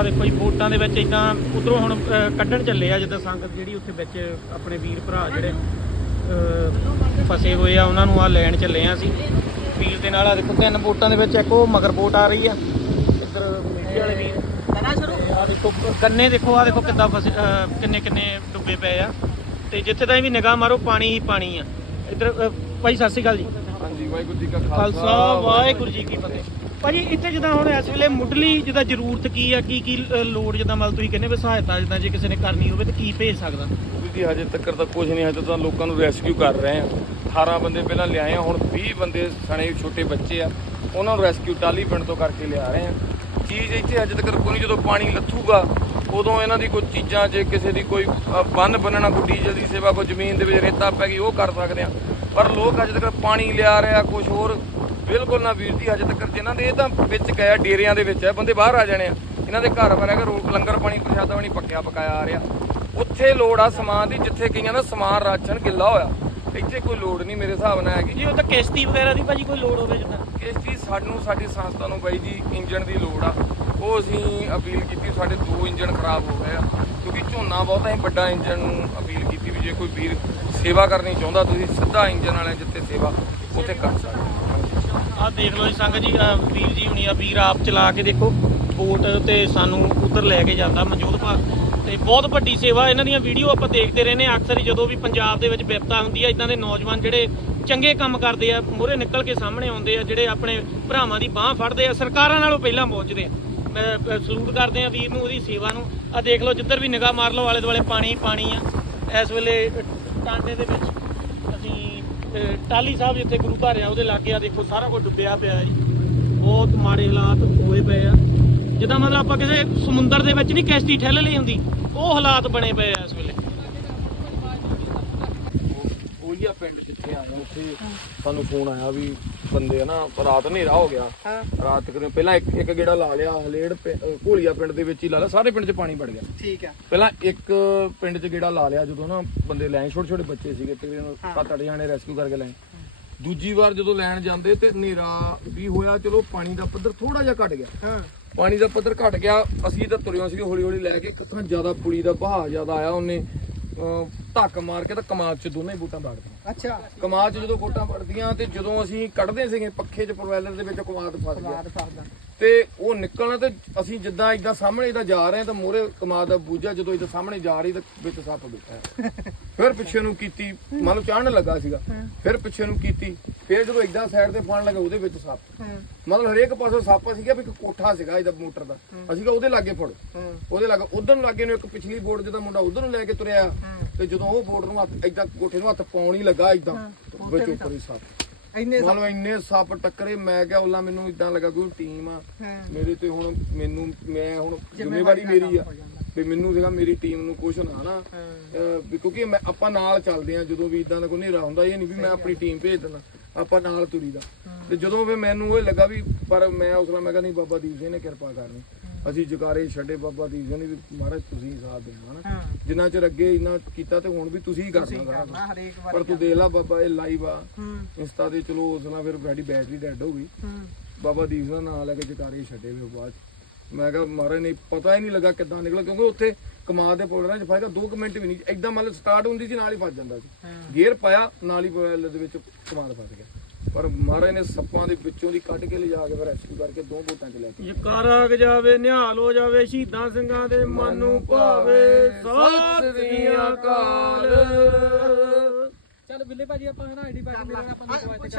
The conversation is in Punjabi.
ਆ ਦੇਖੋ ਜੀ ਵੋਟਾਂ ਦੇ ਵਿੱਚ ਇਦਾਂ ਉਧਰੋਂ ਹੁਣ ਕੱਢਣ ਚੱਲੇ ਆ ਜਿੱਦਾਂ ਸੰਗਤ ਜਿਹੜੀ ਉੱਥੇ ਵਿੱਚ ਆਪਣੇ ਵੀਰ ਭਰਾ ਜਿਹੜੇ ਫਸੇ ਹੋਏ ਆ ਉਹਨਾਂ ਨੂੰ ਆ ਲੈਣ ਚੱਲੇ ਆ ਅਸੀਂ। ਵੀਰ ਦੇ ਨਾਲ ਆ ਦੇਖੋ ਤਿੰਨ ਵੋਟਾਂ ਦੇ ਵਿੱਚ ਇੱਕ ਉਹ ਮਗਰ ਵੋਟ ਆ ਰਹੀ ਆ। ਇੱਧਰ ਮੀਡੀਆ ਵਾਲੇ ਵੀਰ। ਤੇ ਆ ਦੇਖੋ ਗੰਨੇ ਦੇਖੋ ਆ ਦੇਖੋ ਕਿੱਦਾਂ ਫਸੇ ਅਹ, ਕਿੰਨੇ ਕਿੰਨੇ ਡੁੱਬੇ ਪਏ ਆ। ਤੇ ਜਿੱਥੇ ਤਾਂ ਵੀ ਨਿਗਾਹ ਮਾਰੋ ਪਾਣੀ ਹੀ ਪਾਣੀ ਆ। ਇੱਧਰ ਭਾਈ ਸਤਿ ਸ਼੍ਰੀ ਅਕਾਲ ਜੀ। ਹਾਂਜੀ ਵਾਹਿਗੁਰੂ ਜੀ ਕਾ ਖਾਲਸਾ ਵਾਹਿਗੁਰੂ ਜੀ ਕੀ ਫਤਿਹ। ਭਾਜੀ, ਇੱਥੇ ਜਿੱਦਾਂ ਹੁਣ ਇਸ ਵੇਲੇ ਮੁੱਢਲੀ ਜਿੱਦਾਂ ਜ਼ਰੂਰਤ ਕੀ ਆ? ਕੀ ਕੀ ਲੋੜ ਜਿੱਦਾਂ ਮਤਲਬ ਤੁਸੀਂ ਕਹਿੰਦੇ ਵੀ ਸਹਾਇਤਾ ਜਿੱਦਾਂ ਜੇ ਕਿਸੇ ਨੇ ਕਰਨੀ ਹੋਵੇ ਤਾਂ ਕੀ ਭੇਜ ਸਕਦਾ? ਜੀ ਹਜੇ ਤੱਕ ਤਾਂ ਕੁਝ ਨਹੀਂ, ਹਜੇ ਤਾਂ ਲੋਕਾਂ ਨੂੰ ਰੈਸਕਿਊ ਕਰ ਰਹੇ ਆ। 18 ਬੰਦੇ ਪਹਿਲਾਂ ਲਿਆਏ ਆ, ਹੁਣ 20 ਬੰਦੇ ਸਣੇ ਛੋਟੇ ਬੱਚੇ ਆ। ਉਹਨਾਂ ਨੂੰ ਰੈਸਕਿਊ ਟਾਲੀ ਪਿੰਡ ਤੋਂ ਕਰਕੇ ਲਿਆ ਰਹੇ ਆ। ਚੀਜ਼ ਇੱਥੇ ਹਜੇ ਤੱਕ ਕੋਈ ਜਦੋਂ ਪਾਣੀ ਲੱਥੂਗਾ, ਉਦੋਂ ਇਹਨਾਂ ਦੀ ਕੋਈ ਚੀਜ਼ਾਂ, ਜੇ ਕਿਸੇ ਦੀ ਕੋਈ ਬੰਨ ਬੰਨਣਾ, ਕੋਈ ਡੀਜ਼ਲ ਦੀ ਸੇਵਾ, ਕੋਈ ਜ਼ਮੀਨ ਦੇ ਵਿੱਚ ਰੇਤਾ ਪੈ ਗਈ, ਉਹ ਕਰ ਸਕਦੇ ਆ। ਪਰ ਲੋਕ ਅਜੇ ਤੱਕ ਪਾਣੀ ਲਿਆ ਰਿਹਾ ਕੁਝ ਹੋਰ ਬਿਲਕੁਲ ਨਾ ਵੀਰ ਜੀ ਹਜੇ ਤੱਕ ਜਿਨ੍ਹਾਂ ਦੇ ਇਹ ਤਾਂ ਵਿੱਚ ਗਏ ਆ, ਡੇਰਿਆਂ ਦੇ ਵਿੱਚ ਹੈ ਬੰਦੇ ਬਾਹਰ ਆ ਜਾਣੇ ਆ। ਇਹਨਾਂ ਦੇ ਘਰ ਪਰ ਹੈਗਾ ਰੋ- ਲੰਗਰ ਪਾਣੀ ਪ੍ਰਸ਼ਾਦਾ ਪਾਣੀ ਪੱਕਿਆ ਪਕਾਇਆ ਆ ਰਿਹਾ। ਉੱਥੇ ਲੋੜ ਆ ਸਮਾਨ ਦੀ ਜਿੱਥੇ ਕਈਆਂ ਦਾ ਸਮਾਨ ਰਾਸ਼ਨ ਗਿੱਲਾ ਹੋਇਆ। ਇੱਥੇ ਕੋਈ ਲੋੜ ਨਹੀਂ ਮੇਰੇ ਹਿਸਾਬ ਨਾਲ ਹੈਗੀ। ਜੀ ਉਹ ਤਾਂ ਕਿਸ਼ਤੀ ਵਗੈਰਾ ਦੀ ਭਾਜੀ ਕੋਈ ਲੋੜ ਹੋਵੇ ਜਿੱਦਾਂ? ਚੀਜ਼ ਸਾਨੂੰ ਸਾਡੀ ਸੰਸਥਾ ਨੂੰ ਬਾਈ ਜੀ ਇੰਜਨ ਦੀ ਲੋੜ ਆ। ਉਹ ਅਸੀਂ ਅਪੀਲ ਕੀਤੀ ਸਾਡੇ ਦੋ ਇੰਜਨ ਖਰਾਬ ਹੋ ਗਏ ਆ। ਕਿਉਂਕਿ ਝੋਨਾ ਬਹੁਤਾ ਹੀ ਵੱਡਾ ਇੰਜਨ ਨੂੰ ਅਪੀਲ ਕੀਤੀ ਵੀ ਜੇ ਕੋਈ ਵੀਰ ਸੇਵਾ ਕਰਨੀ ਚਾਹੁੰਦਾ ਤੁਸੀਂ ਸਿੱਧਾ ਇੰਜਨ ਵਾਲੇ ਜਿੱਥੇ ਸੇਵਾ ਉੱਥੇ ਕਰ ਸਕਦੇ ਹੋ। ਆਹ ਦੇਖ ਲਓ ਜੀ ਸੰਗਤ ਜੀ ਵੀਰ ਜੀ ਹੁਣੀ ਆ, ਵੀਰ ਆਪ ਚਲਾ ਕੇ ਦੇਖੋ ਬੋਟ ਤੇ ਸਾਨੂੰ ਉਧਰ ਲੈ ਕੇ ਜਾਂਦਾ ਮਨਜੋਤ ਭਾ ਤੇ ਬਹੁਤ ਵੱਡੀ ਸੇਵਾ, ਇਹਨਾਂ ਦੀਆਂ ਵੀਡੀਓ ਆਪਾਂ ਦੇਖਦੇ ਰਹਿੰਦੇ ਹਾਂ, ਅਕਸਰ ਹੀ ਜਦੋਂ ਵੀ ਪੰਜਾਬ ਦੇ ਵਿੱਚ ਵਿਪਤਾ ਹੁੰਦੀ ਆ ਇਦਾਂ ਦੇ ਨੌਜਵਾਨ ਜਿਹੜੇ ਚੰਗੇ ਕੰਮ ਕਰਦੇ ਆ, ਮੂਹਰੇ ਨਿਕਲ ਕੇ ਸਾਹਮਣੇ ਆਉਂਦੇ ਆ, ਜਿਹੜੇ ਆਪਣੇ ਭਰਾਵਾਂ ਦੀ ਬਾਹ ਫੜਦੇ ਆ, ਸਰਕਾਰਾਂ ਨਾਲੋਂ ਪਹਿਲਾਂ ਪਹੁੰਚਦੇ ਆ। ਸਲੂਟ ਕਰਦੇ ਆ ਵੀਰ ਨੂੰ, ਉਹਦੀ ਸੇਵਾ ਨੂੰ। ਆ ਦੇਖ ਲਓ, ਜਿੱਧਰ ਵੀ ਨਿਗਾਹ ਮਾਰ ਲਓ ਆਲੇ ਦੁਆਲੇ ਪਾਣੀ ਪਾਣੀ ਆ। ਇਸ ਵੇਲੇ ਟਾਂਡੇ ਦੇ ਵਿੱਚ ਅਸੀਂ ਅਹ, ਸਾਹਿਬ ਜਿੱਥੇ ਗੁਰੂ ਘਰ ਆ ਉਹਦੇ ਲਾਗੇ ਆ ਦੇਖੋ ਸਾਰਾ ਕੁਝ ਡੁੱਬਿਆ ਪਿਆ ਹੈ ਬਹੁਤ ਮਾੜੇ ਹਾਲਾਤ ਹੋਏ ਪਏ ਆ। ਜਿੱਦਾਂ ਮਤਲਬ ਆਪਾਂ ਕਿਸੇ ਸਮੁੰਦਰ ਦੇ ਵਿੱਚ ਨਹੀਂ ਕਿਸ਼ਤੀ ਠੱਲ ਲਈ ਹੁੰਦੀ ਉਹ ਹਾਲਾਤ ਬਣੇ ਪਏ ਆ ਇਸ ਵੇਲੇ। ਉਹੀ ਆ ਪਿੰਡ ਜਿੱਥੇ ਆਇਆ ਉੱਥੇ। ਸਾਨੂੰ ਫੋਨ ਆਇਆ ਵੀ ਬੰਦੇ ਆ ਨਾ ਰਾਤ ਹਨੇਰਾ ਹੋ ਗਿਆ। ਰਾਤ ਤੱਕ ਪਹਿਲਾਂ ਇੱਕ ਇੱਕ ਗੇੜਾ ਲਾ ਲਿਆ ਹਲੇੜ ਘੋਲੀਆ ਪਿੰਡ ਦੇ ਵਿੱਚ ਹੀ ਲਾ ਲਿਆ ਸਾਰੇ ਪਿੰਡ 'ਚ ਪਾਣੀ ਵੜ ਗਿਆ। ਠੀਕ ਹੈ ਪਹਿਲਾਂ ਇੱਕ ਪਿੰਡ 'ਚ ਗੇੜਾ ਲਾ ਲਿਆ ਜਦੋਂ ਨਾ ਬੰਦੇ ਲੈ ਛੋਟੇ ਛੋਟੇ ਬੱਚੇ ਸੀਗੇ ਤਕਰੀਬਨ ਸੱਤ ਅੱਠ ਜਾਣੇ ਰੈਸਕਿਊ ਕਰਕੇ ਲੈ ਦੂਜੀ ਵਾਰ ਜਦੋਂ ਲੈਣ ਜਾਂਦੇ ਤੇ ਹਨੇਰਾ ਵੀ ਹੋਇਆ ਚਲੋ ਪਾਣੀ ਦਾ ਪੱਧਰ ਥੋੜਾ ਜਿਹਾ ਘਟ ਗਿਆ। ਹਾਂ। ਪਾਣੀ ਦਾ ਪੱਧਰ ਘਟ ਗਿਆ ਅਸੀਂ ਤਾਂ ਤੁਰਿਓ ਸੀਗੇ ਹੌਲੀ ਹੌਲੀ ਲੈ ਕੇ ਕਿੱਥਾਂ ਜ਼ਿਆਦਾ ਪੁਲੀ ਦਾ ਵਹਾਅ ਜ਼ਿਆਦਾ ਆਇਆ ਉਹਨੇ ਧੱਕ ਮਾਰ ਕੇ ਤਾਂ ਕਮਾਦ 'ਚ ਦੋਨੇ ਬੂਟਾਂ ਵੜ ਅੱਛਾ। ਕਮਾਦ 'ਚ ਜਦੋਂ ਬੂਟਾਂ ਵੜਦੀਆਂ ਤੇ ਜਦੋਂ ਅਸੀਂ ਕੱਢਦੇ ਸੀਗੇ ਪੱਖੇ 'ਚ ਪ੍ਰੋਵੈਲਰ ਦੇ ਵਿੱਚ ਕਮਾਦ ਫਸ ਗਿਆ। ਫਸਦਾ ਤੇ ਉਹ ਨਿਕਲਣਾ ਤੇ ਅਸੀਂ ਜਿੱਦਾਂ ਇਦਾਂ ਸਾਹਮਣੇ ਇਦਾਂ ਜਾ ਰਹੇ ਤਾਂ ਮੋਰੇ ਕਮਾਦ ਦਾ ਬੂਝਾ ਜਦੋਂ ਇਦਾਂ ਸਾਹਮਣੇ ਜਾ ਰਹੀ ਤਾਂ ਵਿੱਚ ਸੱਪ ਬੈਠਾ। ਫਿਰ ਪਿੱਛੇ ਨੂੰ ਕੀਤੀ ਮੰਨ ਲਓ ਚਾਹਣ ਲੱਗਾ ਸੀਗਾ। ਫਿਰ ਪਿੱਛੇ ਨੂੰ ਕੀਤੀ ਫਿਰ ਜਦੋਂ ਇਦਾਂ ਸਾਈਡ ਤੇ ਪਾਣ ਲੱਗਾ ਉਹਦੇ ਵਿੱਚ ਸੱਪ। ਮਤਲਬ ਹਰੇਕ ਪਾਸੋਂ ਸੱਪ ਸੀਗਾ ਵੀ ਇੱਕ ਕੋਠਾ ਸੀਗਾ ਇਹਦਾ ਮੋਟਰ ਦਾ। ਅਸੀਂ ਕਿਹਾ ਉਹਦੇ ਲਾਗੇ ਫੜੋ। ਉਹਦੇ ਲਾਗੇ ਉਧਰ ਨੂੰ ਲਾਗੇ ਨੂੰ ਇੱਕ ਪਿਛਲੀ ਬੋਰਡ ਜਿਹਦਾ ਮੁੰਡਾ ਉਧਰ ਨੂੰ ਲੈ ਕੇ ਤੁਰਿਆ ਤੇ ਜਦੋਂ ਉਹ ਬੋਰਡ ਨੂੰ ਹੱਥ ਇਦਾਂ ਕੋਠੇ ਨੂੰ ਹੱਥ ਪਾਉਣ ਹੀ ਲੱਗਾ ਇਦਾਂ ਵਿੱਚ ਉੱਪਰ ਹੀ ਸੱਪ। ਇੰਨੇ ਮੰਨ ਲਓ ਇੰਨੇ ਸੱਪ ਟੱਕਰੇ ਮੈਂ ਕਿਹਾ ਉਹਨਾਂ ਮੈਨੂੰ ਇਦਾਂ ਲੱਗਾ ਕੋਈ ਟੀਮ ਆ। ਹਾਂ। ਮੇਰੇ ਤੇ ਹੁਣ ਮੈਨੂੰ ਮੈਂ ਹੁਣ ਜ਼ਿੰਮੇਵਾਰੀ ਮੇਰੀ ਆ। ਵੀ ਮੈਨੂੰ ਸੀਗਾ ਮੇਰੀ ਟੀਮ ਨੂੰ ਕੁਛ ਨਾ ਨਾ। ਅਹ ਵੀ ਕਿਉਂਕਿ ਮੈਂ ਆਪਾਂ ਨਾਲ ਚੱਲਦੇ ਆ ਜਦੋਂ ਵੀ ਇਦਾਂ ਦਾ ਕੋਈ ਹਨੇਰਾ ਹੁੰਦਾ ਇਹ ਨਹੀਂ ਵੀ ਮੈਂ ਆਪਣੀ ਟੀਮ ਭੇਜ ਦਿੰਦਾ ਆਪਾਂ ਨਾਲ ਤੁਰੀਦਾ। ਤੇ ਜਦੋਂ ਵੀ ਮੈਨੂੰ ਉਹ ਲੱਗਾ ਵੀ ਪਰ ਮੈਂ ਉਸ ਨਾਲ ਮੈਂ ਕਿਹਾ ਨਹੀਂ ਬਾਬਾ ਦੀਪ ਸਿੰਘ ਨੇ ਕਿਰਪਾ ਕਰਨੀ। ਅਸੀਂ ਜਕਾਰੇ ਛੱਡੇ ਬਾਬਾ ਦੀਪ ਸਿੰਘ ਵੀ ਮਹਾਰਾਜ ਤੁਸੀਂ ਸਾਥ ਦੇਣਾ ਹਨਾ। ਜਿੰਨਾ ਚਿਰ ਅੱਗੇ ਇੰਨਾ ਕੀਤਾ ਤੇ ਹੁਣ ਵੀ ਤੁਸੀਂ ਹੀ ਕਰਨਾ ਪਰ ਤੂੰ ਦੇਖ ਲਾ ਬਾਬਾ ਇਹ ਲਾਈਵ ਆ। ਇੰਸਟਾ ਤੇ ਚਲੋ ਉਸ ਨਾਲ ਫਿਰ ਸਾਡੀ ਬੈਟਰੀ ਡੈਡ ਹੋ ਗਈ। ਬਾਬਾ ਦੀਪ ਸਿੰਘ ਦਾ ਨਾਂ ਲੈ ਕੇ ਜਕਾਰੇ ਛੱਡੇ ਵੀ ਬਾਅਦ। ਮੈਂ ਕਿਹਾ ਮਹਾਰਾਜ ਨੇ ਪਤਾ ਹੀ ਨਹੀਂ ਲੱਗਾ ਕਿੱਦਾਂ ਨਿਕਲਿਆ ਕਿਉਂਕਿ ਉੱਥੇ ਕਮਾਦ ਦੇ ਪ੍ਰੋਗਰਾਮ 'ਚ ਫਾਇਦਾ 2 ਮਿੰਟ ਵੀ ਨਹੀਂ। ਐਦਾਂ ਮਤਲਬ ਸਟਾਰਟ ਹੁੰਦੀ ਸੀ ਨਾਲ ਹੀ ਫਸ ਜਾਂਦਾ ਸੀ। ਗੇਅਰ ਪਾਇਆ ਨਾਲ ਹੀ ਦੇ ਵਿੱਚ ਕਮਾਦ ਫਸ ਗਿਆ। ਪਰ ਮਹਾਰਾਜ ਨੇ ਸੱਪਾਂ ਦੇ ਵਿੱਚੋਂ ਦੀ ਕੱਢ ਕੇ ਲਿਜਾ ਕੇ ਫਿਰ ਰੈਸਕਿਊ ਕਰਕੇ ਦੋ ਬੋਟਾਂ 'ਚ ਲੈ ਕੇ ਜਕਾਰਾ ਗ ਜਾਵੇ ਨਿਹਾਲ ਹੋ ਜਾਵੇ ਸ਼ਹੀਦਾਂ ਸਿੰਘਾਂ ਦੇ ਮਨ ਨੂੰ ਭਾਵੇ ਸਤਿ ਸ੍ਰੀ ਅਕਾਲ। ਚੱਲ ਬਿੱਲੇ ਭਾਜੀ ਆਪਾਂ ਹਨਾ ਆਈਡੀ ਪਾ ਕੇ ਮੇਰੇ ਆਪਾਂ ਨੂੰ